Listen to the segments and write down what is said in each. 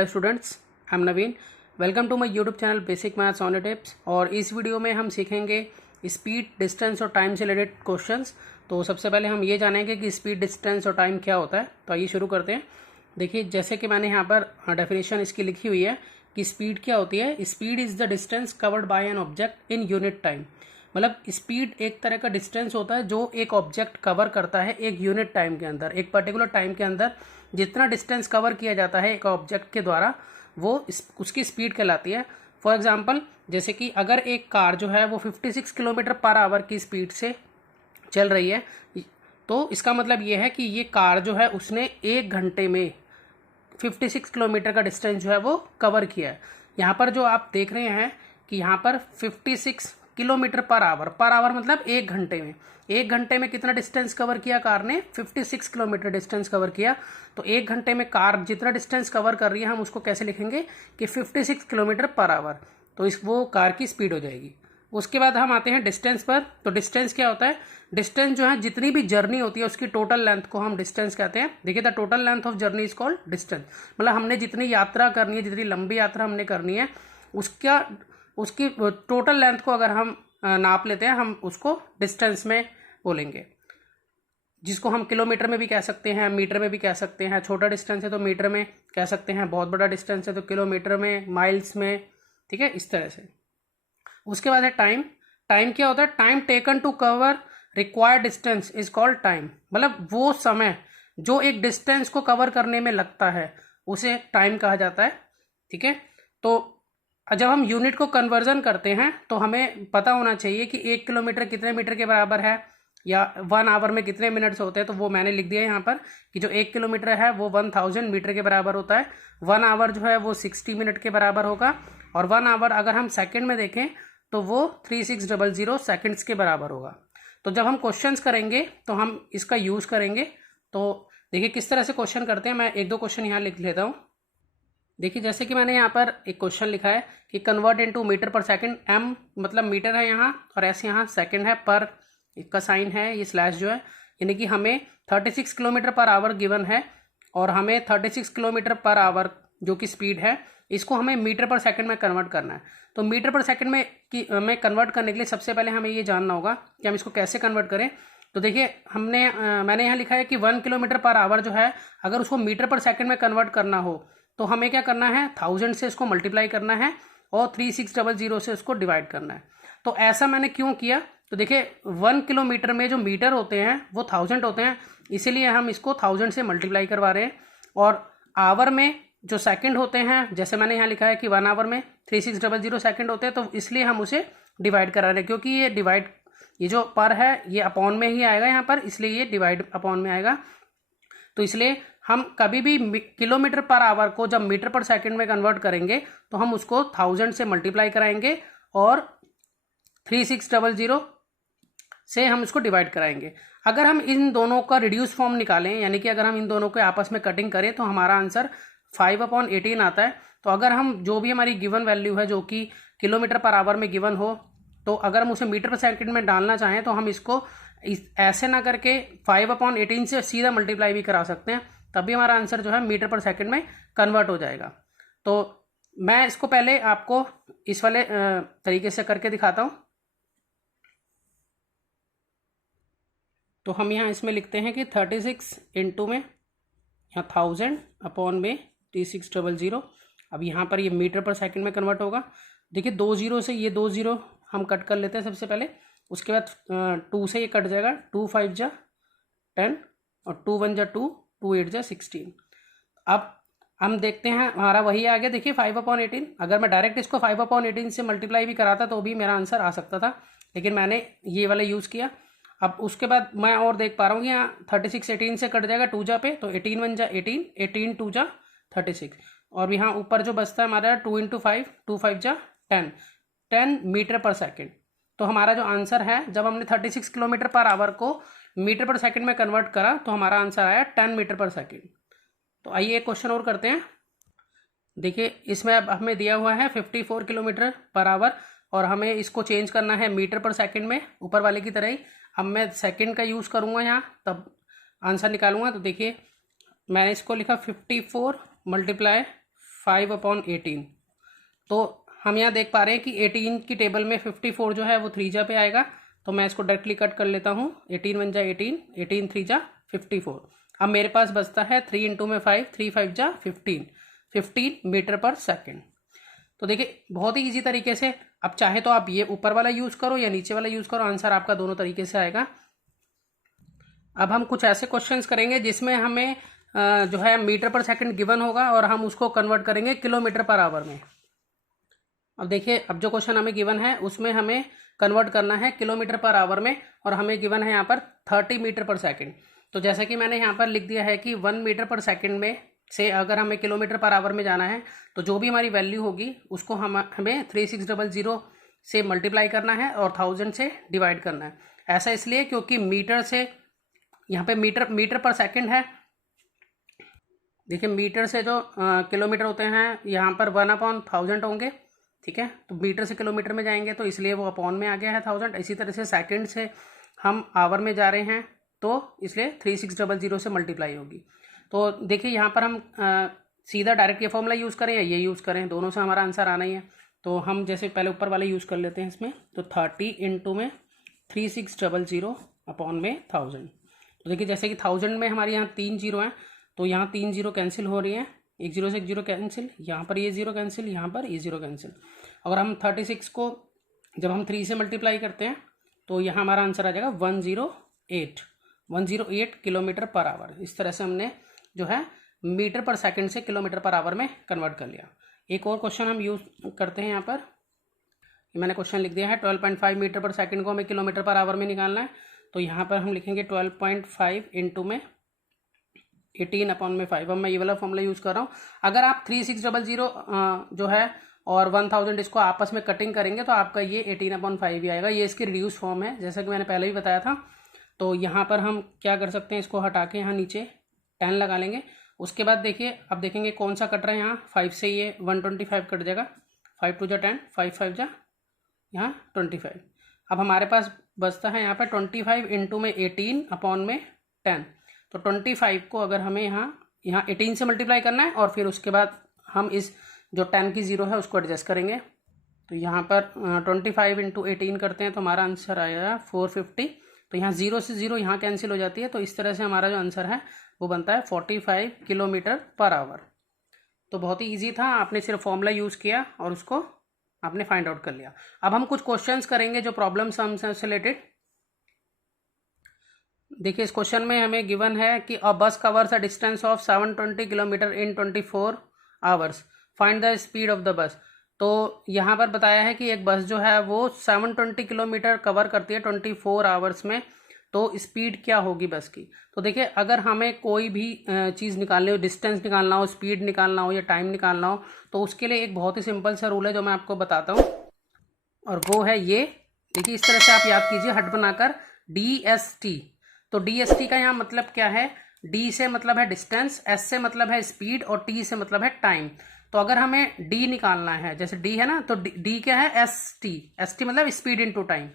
Hello students, I am Naveen. Welcome to my YouTube channel basic maths on tips. और इस video में हम सीखेंगे स्पीड, डिस्टेंस और टाइम से रिलेटेड क्वेश्चंस। तो सबसे पहले हम ये जानेंगे कि स्पीड, डिस्टेंस और टाइम क्या होता है। तो आइए शुरू करते हैं। देखिए, जैसे कि मैंने यहाँ पर डेफिनेशन इसकी लिखी हुई है कि स्पीड क्या होती है। Speed is the distance covered by an object in unit time. मतलब स्पीड एक तरह का डिस्टेंस होता है जो एक ऑब्जेक्ट कवर करता है एक यूनिट टाइम के अंदर। एक पर्टिकुलर टाइम के अंदर जितना डिस्टेंस कवर किया जाता है एक ऑब्जेक्ट के द्वारा, वो उसकी स्पीड कहलाती है। फॉर एग्जांपल, जैसे कि अगर एक कार जो है वो 56 किलोमीटर पर आवर की स्पीड से चल रही है, तो इसका मतलब ये है कि ये कार जो है उसने एक घंटे में 56 किलोमीटर का डिस्टेंस जो है वो कवर किया है। यहाँ पर जो आप देख रहे हैं कि यहाँ पर 56 किलोमीटर पर आवर मतलब एक घंटे में कितना डिस्टेंस कवर किया कार ने? 56 किलोमीटर डिस्टेंस कवर किया। तो एक घंटे में कार जितना डिस्टेंस कवर कर रही है, हम उसको कैसे लिखेंगे कि 56 किलोमीटर पर आवर। तो वो कार की स्पीड हो जाएगी। उसके बाद हम आते हैं डिस्टेंस पर। तो डिस्टेंस क्या होता है? डिस्टेंस जो है, जितनी भी जर्नी होती है उसकी टोटल लेंथ को हम डिस्टेंस कहते हैं। देखिए, the total length of journey is called distance. मतलब हमने जितनी यात्रा करनी है, जितनी लंबी यात्रा हमने करनी है, उसकी टोटल लेंथ को अगर हम नाप लेते हैं, हम उसको डिस्टेंस में बोलेंगे, जिसको हम किलोमीटर में भी कह सकते हैं, मीटर में भी कह सकते हैं। छोटा डिस्टेंस है तो मीटर में कह सकते हैं, बहुत बड़ा डिस्टेंस है तो किलोमीटर में, माइल्स में। ठीक है, इस तरह से। उसके बाद है टाइम। टाइम क्या होता है? Time taken to cover required distance is called time. मतलब वो समय जो एक डिस्टेंस को कवर करने में लगता है उसे टाइम कहा जाता है। ठीक है, तो जब हम यूनिट को कन्वर्जन करते हैं तो हमें पता होना चाहिए कि 1 किलोमीटर कितने मीटर के बराबर है, या 1 आवर में कितने मिनट्स होते हैं। तो वो मैंने लिख दिया यहाँ पर कि जो 1 किलोमीटर है वो 1000 मीटर के बराबर होता है। 1 आवर जो है वो 60 मिनट के बराबर होगा। और 1 आवर अगर हम सेकेंड में देखें तो वो 3600 सेकेंड्स के बराबर होगा। तो जब हम क्वेश्चंस करेंगे तो हम इसका यूज़ करेंगे। तो देखिए किस तरह से क्वेश्चन करते हैं। मैं एक दो क्वेश्चन यहाँ लिख लेता हूँ। देखिए, जैसे कि मैंने यहाँ पर एक क्वेश्चन लिखा है कि कन्वर्ट इनटू मीटर पर सेकंड। एम मतलब मीटर है यहाँ, और एस यहाँ सेकंड है, पर इसका साइन है ये स्लैश जो है, यानी कि हमें 36 किलोमीटर पर आवर गिवन है, और हमें 36 किलोमीटर पर आवर जो कि स्पीड है, इसको हमें मीटर पर सेकंड में कन्वर्ट करना है। तो मीटर पर सेकंड में कन्वर्ट करने के लिए सबसे पहले हमें ये जानना होगा कि हम इसको कैसे कन्वर्ट करें। तो देखिए, मैंने यहाँ लिखा है कि 1 किलोमीटर पर आवर जो है, अगर उसको मीटर पर सेकंड में कन्वर्ट करना हो तो हमें क्या करना है? 1000 से इसको मल्टीप्लाई करना है और 3600 से उसको डिवाइड करना है। तो ऐसा मैंने क्यों किया? तो देखिए, 1 किलोमीटर में जो मीटर होते हैं वो 1000 होते हैं, इसीलिए हम इसको 1000 से मल्टीप्लाई करवा रहे हैं। और आवर में जो सेकंड होते हैं, जैसे मैंने यहाँ लिखा है कि 1 आवर में 3600 सेकंड होते हैं, तो इसलिए हम उसे डिवाइड करा रहे हैं, क्योंकि ये जो पर है ये अपॉन में ही आएगा यहाँ पर, इसलिए ये डिवाइड अपॉन में आएगा। तो इसलिए हम कभी भी किलोमीटर पर आवर को जब मीटर पर सेकंड में कन्वर्ट करेंगे तो हम उसको 1000 से मल्टीप्लाई कराएंगे और 3600 से हम उसको डिवाइड कराएंगे। अगर हम इन दोनों का रिड्यूस फॉर्म निकालें, यानी कि अगर हम इन दोनों को आपस में कटिंग करें, तो हमारा आंसर 5/18 आता है। तो अगर हम जो भी हमारी गिवन वैल्यू है जो कि किलोमीटर पर आवर में गिवन हो, तो अगर हम उसे मीटर पर सेकंड में डालना चाहें तो हम इसको ऐसे ना करके 5/18 से सीधा मल्टीप्लाई भी करा सकते हैं, तभी हमारा आंसर जो है मीटर पर सेकंड में कन्वर्ट हो जाएगा। तो मैं इसको पहले आपको इस वाले तरीके से करके दिखाता हूँ। तो हम यहाँ इसमें लिखते हैं कि 36 इंटू में यहाँ 1000 अपॉन में 3600। अब यहाँ पर ये मीटर पर सेकंड में कन्वर्ट होगा। देखिए, 2 0 से ये 2 0 हम कट कर लेते हैं सबसे पहले। उसके बाद 2 से ये कट जाएगा, 2 5 जा 10 और 2 1 जा 2, 2 8 जा 16। अब हम देखते हैं हमारा वही आ गया। देखिए, 5/18। अगर मैं डायरेक्ट इसको 5/18 से मल्टीप्लाई भी कराता तो भी मेरा आंसर आ सकता था, लेकिन मैंने ये वाला यूज़ किया। अब उसके बाद मैं और देख पा रहा हूँ कि यहाँ 36 18 से कट जाएगा 2 जा पे, तो 18 1 जा 18, 18 2 जा 36। और यहाँ ऊपर जो बचता है हमारा 2 × 5, 2 5 जा 10 मीटर पर सेकेंड। तो हमारा जो आंसर है, जब हमने 36 किलोमीटर पर आवर को मीटर पर सेकंड में कन्वर्ट करा तो हमारा आंसर आया 10 मीटर पर सेकंड। तो आइए एक क्वेश्चन और करते हैं। देखिए, इसमें अब हमें दिया हुआ है 54 किलोमीटर पर आवर, और हमें इसको चेंज करना है मीटर पर सेकंड में, ऊपर वाले की तरह ही। अब मैं सेकंड का यूज़ करूँगा यहाँ, तब आंसर निकालूंगा। तो देखिए, मैंने इसको लिखा 54 × 5/18। तो हम यहाँ देख पा रहे हैं कि 18 की टेबल में 54 जो है वो 3 जा पे आएगा, तो मैं इसको डायरेक्टली कट कर लेता हूँ। 18 1 जा 18, 18 3 जा 54। अब मेरे पास बचता है 3 इंटू में 5, 3 5 जा 15 मीटर पर सेकेंड। तो देखिए बहुत ही ईजी तरीके से, अब चाहे तो आप ये ऊपर वाला यूज़ करो या नीचे वाला यूज़ करो, आंसर आपका दोनों तरीके से आएगा। अब हम कुछ ऐसे क्वेश्चंस करेंगे जिसमें हमें जो है मीटर पर सेकंड गिवन होगा और हम उसको कन्वर्ट करेंगे किलोमीटर पर आवर में। अब देखिए, अब जो क्वेश्चन हमें गिवन है उसमें हमें कन्वर्ट करना है किलोमीटर पर आवर में, और हमें गिवन है यहाँ पर 30 मीटर पर सेकंड। तो जैसा कि मैंने यहाँ पर लिख दिया है कि 1 मीटर पर सेकंड में से अगर हमें किलोमीटर पर आवर में जाना है तो जो भी हमारी वैल्यू होगी उसको हमें 3600 से मल्टीप्लाई करना है और 1000 से डिवाइड करना है। ऐसा इसलिए क्योंकि मीटर से यहाँ पे मीटर पर सेकंड है। देखिए मीटर से जो किलोमीटर होते हैं यहाँ पर 1/1000 होंगे, ठीक है। तो मीटर से किलोमीटर में जाएंगे तो इसलिए वो अपॉन में आ गया है 1000। इसी तरह से सेकंड से हम आवर में जा रहे हैं तो इसलिए 3600 से मल्टीप्लाई होगी। तो देखिए यहाँ पर हम सीधा डायरेक्ट ये फॉर्मूला यूज़ करें या ये यूज़ करें, दोनों से हमारा आंसर आना ही है। तो हम जैसे पहले ऊपर वाला यूज़ कर लेते हैं इसमें, तो 30 इंटू में 3600 अपॉन में 1000। तो देखिए जैसे कि 1000 में हमारे यहाँ 3 जीरो हैं, तो यहाँ 3 जीरो कैंसिल हो रही हैं, एक जीरो से एक जीरो कैंसिल, यहाँ पर ये जीरो कैंसिल, यहाँ पर ये जीरो कैंसिल। अगर हम 36 को जब हम 3 से मल्टीप्लाई करते हैं तो यहाँ हमारा आंसर आ जाएगा 108 किलोमीटर पर आवर। इस तरह से हमने जो है मीटर पर सेकंड से किलोमीटर पर आवर में कन्वर्ट कर लिया। एक और क्वेश्चन हम यूज़ करते हैं यहाँ पर, मैंने क्वेश्चन लिख दिया है 12.5 मीटर पर सेकंड को हमें किलोमीटर पर आवर में निकालना है। तो यहाँ पर हम लिखेंगे 12.5 इंटू में 18 अपॉन में 5। अब मैं ये वाला फॉर्मूला यूज़ कर रहा हूँ। अगर आप 3600 जो है और 1000 इसको आपस में कटिंग करेंगे तो आपका ये 18/5 ही आएगा। ये इसकी रिड्यूस फॉर्म है जैसा कि मैंने पहले ही बताया था। तो यहाँ पर हम क्या कर सकते हैं, इसको हटा के यहाँ नीचे 10 लगा लेंगे। उसके बाद देखिए अब देखेंगे कौन सा कट रहा है, यहाँ 5 से ये 125 कट जाएगा, 5 2 जा 10, 5 5 जा यहाँ 25। अब हमारे पास बचता है यहाँ पर 25 इंटू में 18 अपॉन में 10। तो 25 को अगर हमें यहाँ 18 से मल्टीप्लाई करना है और फिर उसके बाद हम इस जो 10 की जीरो है उसको एडजस्ट करेंगे। तो यहाँ पर 25 इंटू 18 करते हैं तो हमारा आंसर आएगा 450। तो यहाँ जीरो से जीरो यहाँ कैंसिल हो जाती है, तो इस तरह से हमारा जो आंसर है वो बनता है 45 किलोमीटर पर आवर। तो बहुत ही ईजी था, आपने सिर्फ फॉर्मूला यूज़ किया और उसको आपने फाइंड आउट कर लिया। अब हम कुछ क्वेश्चंस करेंगे जो प्रॉब्लम सम से रिलेटेड। देखिए इस क्वेश्चन में हमें गिवन है कि अ बस covers a distance of 720 kilometre in 24 hours, find the speed of the bus. तो यहाँ पर बताया है कि एक बस जो है वो 720 किलोमीटर कवर करती है 24 आवर्स में, तो स्पीड क्या होगी बस की। तो देखिए अगर हमें कोई भी चीज़ निकालनी हो, डिस्टेंस निकालना हो, स्पीड निकालना हो या टाइम निकालना हो, तो उसके लिए एक बहुत ही सिंपल सा रूल है जो मैं आपको बताता हूँ, और वो है ये। देखिए इस तरह से आप याद कीजिए हट बनाकर, DST। तो DST का यहाँ मतलब क्या है, D से मतलब है डिस्टेंस, S से मतलब है स्पीड और T से मतलब है टाइम। तो अगर हमें D निकालना है, जैसे D है ना, तो D क्या है, ST मतलब स्पीड इनटू टाइम।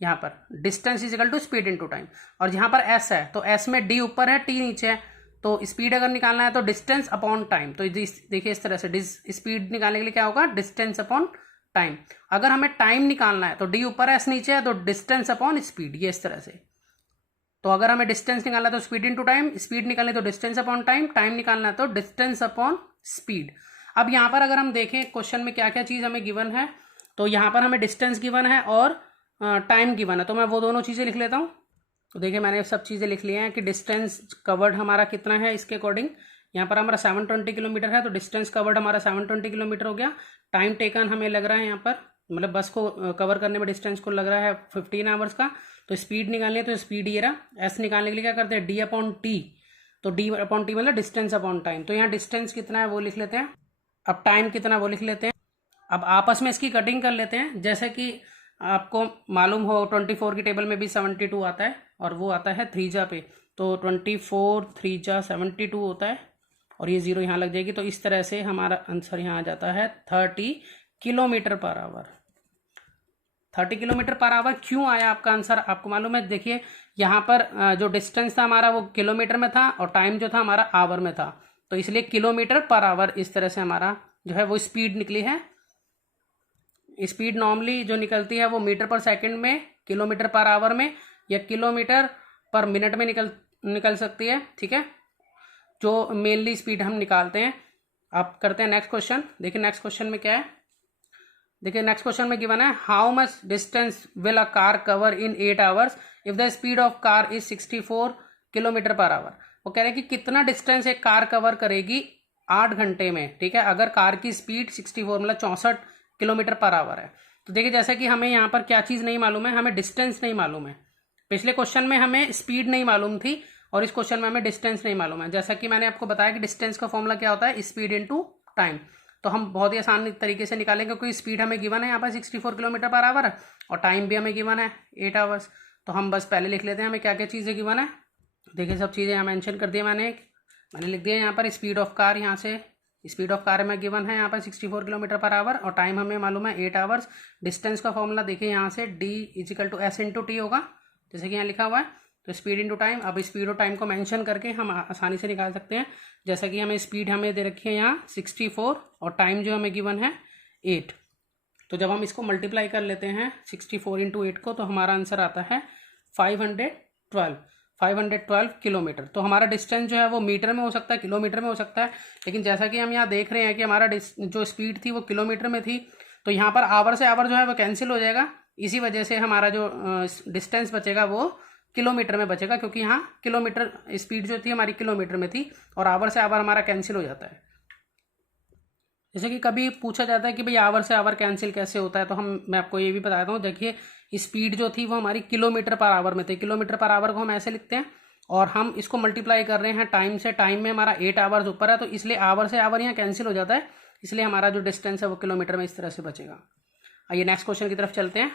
यहाँ पर distance is equal to speed into time. और यहाँ पर S है तो S में D ऊपर है, T नीचे है, तो स्पीड अगर निकालना है तो डिस्टेंस अपॉन टाइम। तो देखिए इस तरह से स्पीड निकालने के लिए क्या होगा, डिस्टेंस अपॉन टाइम। अगर हमें टाइम निकालना है तो D ऊपर है, S नीचे है, तो डिस्टेंस अपॉन स्पीड, ये इस तरह से। तो अगर हमें डिस्टेंस निकालना है तो स्पीड इनटू टाइम, स्पीड निकालनी तो डिस्टेंस अपॉन टाइम, टाइम निकालना है तो डिस्टेंस अपॉन स्पीड। अब यहाँ पर अगर हम देखें क्वेश्चन में क्या क्या चीज़ हमें गिवन है, तो यहाँ पर हमें डिस्टेंस गिवन है और टाइम गिवन है, तो मैं वो दोनों चीज़ें लिख लेता हूँ। तो देखिए मैंने सब चीज़ें लिख ली हैं कि डिस्टेंस कवर्ड हमारा कितना है इसके अकॉर्डिंग। यहाँ पर हमारा 720 किलोमीटर है, तो डिस्टेंस कवर्ड हमारा 720 किलोमीटर हो गया। टाइम टेकन हमें लग रहा है यहाँ पर, मतलब बस को कवर करने में डिस्टेंस को लग रहा है 15 आवर्स का। तो स्पीड निकालनी है तो स्पीड ये रहा, एस निकालने के लिए क्या करते हैं, D अपॉन टी। तो D अपॉन टी मतलब डिस्टेंस अपॉन टाइम। तो यहाँ डिस्टेंस कितना है वो लिख लेते हैं, अब टाइम कितना वो लिख लेते हैं। अब आपस में इसकी कटिंग कर लेते हैं। जैसे कि आपको मालूम हो 24 की टेबल में भी 72 आता है और वो आता है 3 जा पे, तो 24 3 जा 72 होता है और ये जीरो यहाँ लग जाएगी। तो इस तरह से हमारा आंसर यहाँ आ जाता है 30 kilometre per hour. 30 kilometre per hour क्यों आया आपका आंसर, आपको मालूम है। देखिए यहाँ पर जो डिस्टेंस था हमारा वो किलोमीटर में था और टाइम जो था हमारा आवर में था। तो इसलिए किलोमीटर पर आवर इस तरह से हमारा जो है वो स्पीड निकली है। स्पीड नॉर्मली जो निकलती है वो मीटर पर सेकंड में, किलोमीटर पर आवर में या किलोमीटर पर मिनट में निकल सकती है। ठीक है, जो मेनली स्पीड हम निकालते हैं। आप करते हैं नेक्स्ट क्वेश्चन। देखिए नेक्स्ट क्वेश्चन में क्या है। देखिए नेक्स्ट क्वेश्चन में गिवन है how much distance will a car cover in 8 hours if the speed of car is 64 kilometre per hour. वो कह रहे हैं कि कितना डिस्टेंस एक कार कवर करेगी 8 घंटे में। ठीक है, अगर कार की स्पीड 64 मतलब 64 किलोमीटर पर आवर है। तो देखिए जैसे कि हमें यहाँ पर क्या चीज़ नहीं मालूम है, हमें डिस्टेंस नहीं मालूम है। पिछले क्वेश्चन में हमें स्पीड नहीं मालूम थी और इस क्वेश्चन में हमें डिस्टेंस नहीं मालूम है। जैसा कि मैंने आपको बताया कि डिस्टेंस का फॉर्मूला क्या होता है, स्पीड इनटू टाइम। तो हम बहुत ही आसान तरीके से निकालेंगे क्योंकि स्पीड हमें गिवन है यहाँ पर 64 किलोमीटर पर आवर और टाइम भी हमें गिवन है 8 आवर्स। तो हम बस पहले लिख लेते हैं हमें क्या क्या चीज़ें गिवन है। देखिए सब चीज़ें यहाँ मेंशन कर दिया मैंने लिख दिया यहाँ पर स्पीड ऑफ कार। यहाँ से स्पीड ऑफ कार में गिवन है यहाँ पर 64 किलोमीटर पर आवर और टाइम हमें मालूम है 8 आवर्स। डिस्टेंस का फॉर्मूला देखिए यहाँ से d = s × t होगा, जैसे कि यहाँ लिखा हुआ है। तो स्पीड इनटू टाइम, अब स्पीड और टाइम को मेंशन करके हम आसानी से निकाल सकते हैं। जैसा कि हमें स्पीड हमें दे रखी है यहाँ 64 और टाइम जो हमें गिवन है 8। तो जब हम इसको मल्टीप्लाई कर लेते हैं 64 × 8 को, तो हमारा आंसर आता है 512 किलोमीटर। तो हमारा डिस्टेंस जो है वो मीटर में हो सकता है, किलोमीटर में हो सकता है, लेकिन जैसा कि हम यहाँ देख रहे हैं कि हमारा जो स्पीड थी वो किलोमीटर में थी, तो यहाँ पर आवर से आवर जो है वो कैंसिल हो जाएगा। इसी वजह से हमारा जो डिस्टेंस बचेगा वो किलोमीटर में बचेगा, क्योंकि यहाँ किलोमीटर स्पीड जो थी हमारी किलोमीटर में थी और आवर से आवर हमारा कैंसिल हो जाता है। जैसे कि कभी पूछा जाता है कि भाई आवर से आवर कैंसिल कैसे होता है, तो मैं आपको ये भी बताता हूँ। देखिए स्पीड जो थी वो हमारी किलोमीटर पर आवर में थी, किलोमीटर पर आवर को हम ऐसे लिखते हैं और हम इसको मल्टीप्लाई कर रहे हैं टाइम से। टाइम में हमारा 8 आवर्स ऊपर है, तो इसलिए आवर से आवर यहाँ कैंसिल हो जाता है, इसलिए हमारा जो डिस्टेंस है वो किलोमीटर में इस तरह से बचेगा। आइए नेक्स्ट क्वेश्चन की तरफ चलते हैं।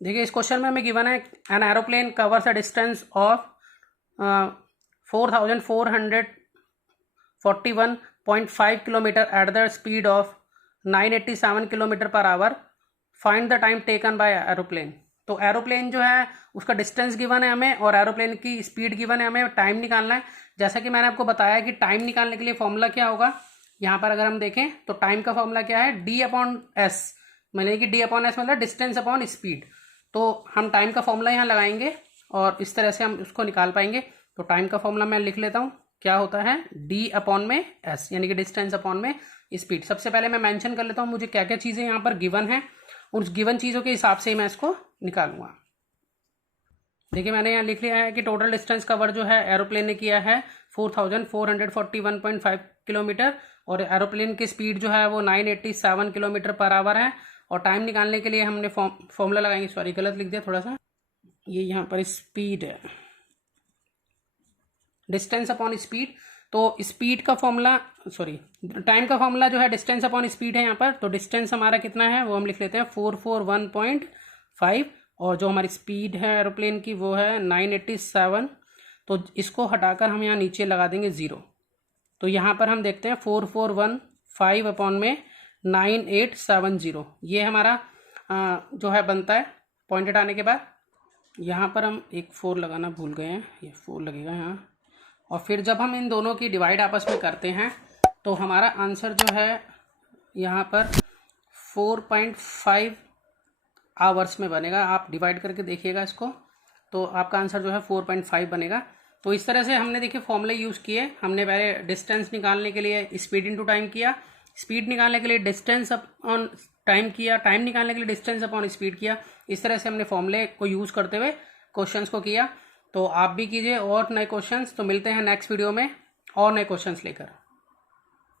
देखिए इस क्वेश्चन में हमें गिवन है an aeroplane covers a distance of 4441.5 kilometre at the speed of 987 kilometre per hour. Find the time taken by aeroplane. तो एरोप्लेन जो है उसका डिस्टेंस गिवन है हमें और एरोप्लेन की स्पीड गिवन है, हमें टाइम निकालना है। जैसा कि मैंने आपको बताया कि टाइम निकालने के लिए फॉर्मूला क्या होगा, यहाँ पर अगर हम देखें तो टाइम का फॉर्मूला क्या है, d/s, मतलब कि d/s मतलब डिस्टेंस अपॉन स्पीड। तो हम टाइम का फॉर्मूला यहाँ लगाएंगे और इस तरह से हम उसको निकाल पाएंगे। तो टाइम का फॉर्मूला मैं लिख लेता हूँ, क्या होता है d/s, यानी कि डिस्टेंस अपॉन में स्पीड। सबसे पहले मैं मेंशन कर लेता हूँ मुझे क्या क्या चीज़ें यहाँ पर गिवन है, उस गिवन चीज़ों के हिसाब से मैं इसको निकालूंगा। देखिए मैंने यहाँ लिख लिया है कि टोटल डिस्टेंस कवर जो है एरोप्लेन ने किया है 4441.5 किलोमीटर और एरोप्लेन की स्पीड जो है वो 987 किलोमीटर पर आवर है। और टाइम निकालने के लिए हमने फॉर्मूला लगाएंगे, सॉरी गलत लिख दिया थोड़ा सा, ये यहाँ पर स्पीड है, डिस्टेंस अपॉन स्पीड। तो स्पीड का फॉर्मूला, सॉरी टाइम का फॉर्मूला जो है डिस्टेंस अपॉन स्पीड है यहाँ पर। तो डिस्टेंस हमारा कितना है वो हम लिख लेते हैं 441.5 और जो हमारी स्पीड है एरोप्लेन की वो है 987। तो इसको हटाकर हम यहाँ नीचे लगा देंगे 0। तो यहाँ पर हम देखते हैं 4415 अपॉन में 9870, ये हमारा जो है बनता है। पॉइंट हटाने के बाद यहाँ पर हम एक 4 लगाना भूल गए हैं, ये 4 लगेगा यहाँ। और फिर जब हम इन दोनों की डिवाइड आपस में करते हैं तो हमारा आंसर जो है यहाँ पर 4.5 आवर्स में बनेगा। आप डिवाइड करके देखिएगा इसको, तो आपका आंसर जो है 4.5 बनेगा। तो इस तरह से हमने देखिए फॉर्मूले यूज़ किए। हमने पहले डिस्टेंस निकालने के लिए स्पीड इनटू टाइम किया, स्पीड निकालने के लिए डिस्टेंस अपॉन टाइम किया, टाइम निकालने के लिए डिस्टेंस अपॉन स्पीड किया। इस तरह से हमने फॉर्मूले को यूज़ करते हुए क्वेश्चंस को किया। तो आप भी कीजिए और नए क्वेश्चंस। तो मिलते हैं नेक्स्ट वीडियो में और नए क्वेश्चंस लेकर।